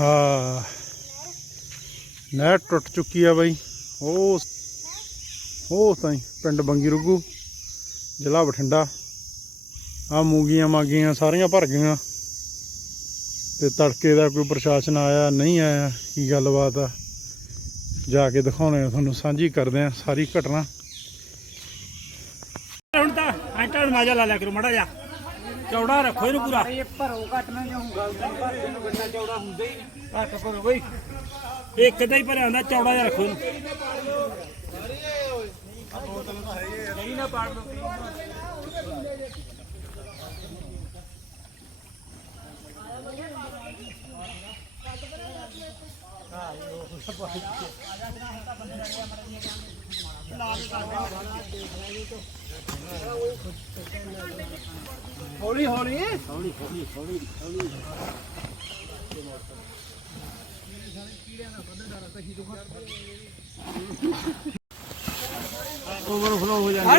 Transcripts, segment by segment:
ਹਾਂ। ਨਹਿਰ ਟੁੱਟ ਚੁੱਕੀ ਆ ਬਾਈ। ਉਹ ਉਹ ਤਾਈ ਪਿੰਡ ਬੰਗੀ ਰੁੱਗੂ ਜ਼ਿਲ੍ਹਾ ਬਠਿੰਡਾ। ਆ ਮੂੰਗੀਆਂ ਮਾਗੀਆਂ ਸਾਰੀਆਂ ਭਰ ਗਈਆਂ। ਤੇ ਤੜਕੇ ਦਾ ਕੋਈ ਪ੍ਰਸ਼ਾਸਨ ਆਇਆ ਨਹੀਂ ਆਇਆ ਕੀ ਗੱਲਬਾਤ ਆ? ਜਾ ਕੇ ਦਿਖਾਉਣੇ ਆ ਤੁਹਾਨੂੰ ਸਾਂਝੀ ਕਰਦੇ ਆ ਸਾਰੀ ਘਟਨਾ। ਐਂਟਰ ਮਾਜਾ ਲਾ ਲਿਆ ਕਰੋ ਮੜਾ ਜਾ ਚੌੜਾ ਰੱਖੋ ਇਹਨੂੰ ਪੂਰਾ। ਇਹ ਭਰੋ ਘਟ ਨਾ ਜਾਊ ਗੱਲ ਤਾਂ ਭਰ ਨੂੰ ਵੱਡਾ ਚੌੜਾ ਹੁੰਦਾ ਹੀ ਨਹੀਂ। ਘੱਟ ਕਰੋ ਬਈ। ਇੱਕ ਤਾਂ ਹੀ ਭਰਿਆ ਹੁੰਦਾ ਚੌੜਾ ਜਿਹਾ ਰੱਖੋ ਇਹਨੂੰ। ਨਹੀਂ ਨਾ ਪਾੜ ਦੋ ਹੌਲੀ ਹੌਲੀ। ਓਵਰਫਲੋ ਹੋ ਜਾਂਦਾ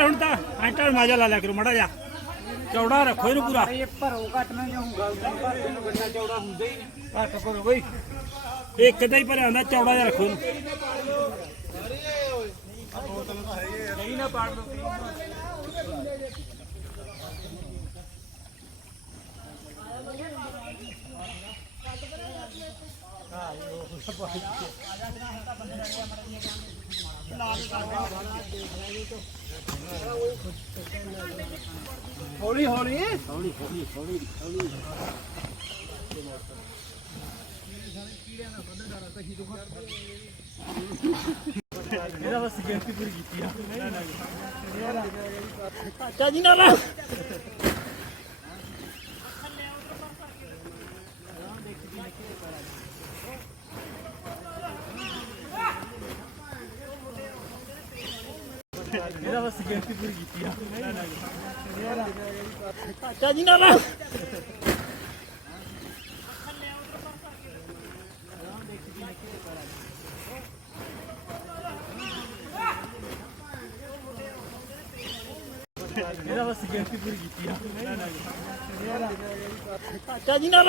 ਹੁਣ ਤਾਂ ਐਂਟਰ ਮਾਜਾ ਲਾ ਲਿਆ ਕਰੋ ਮੜਾ ਜਾ ਚੌੜਾ ਰੱਖੋ ਇਹਨੂੰ ਪੂਰਾ। ਇਹ ਭਰੋ ਘਟ ਨਾ ਜਾਊ ਗੱਲ ਤਾਂ ਭਰ ਨੂੰ ਵੱਡਾ ਚੌੜਾ ਹੁੰਦਾ ਹੀ ਨਹੀਂ। ਘੱਟ ਕਰੋ ਬਈ। ਇੱਕ ਤਾਂ ਹੀ ਭਰਿਆ ਹੁੰਦਾ ਚੌੜਾ ਜਿਹਾ ਰੱਖੋ ਇਹਨੂੰ। ਨਹੀਂ ਨਾ ਪਾੜ ਦੋ ਹੌਲੀ ਹੌਲੀ। ਇਹਦਾ ਬਸ ਗਿਣਤੀ ਪੂਰੀ ਕੀਤੀ ਆ। ਚਾਚਾ ਜੀ ਨਾਲ। ਇਹਦਾ ਬਸ ਗਿਣਤੀ ਪੂਰੀ ਕੀਤੀ ਆ ਚਾਚਾ ਜੀ ਨਾਲ ਇਹਦਾ ਬਸ ਗਿਣਤੀ ਪੂਰੀ ਕੀਤੀ ਆ। ਚਾਚਾ ਜੀ ਨਾਲ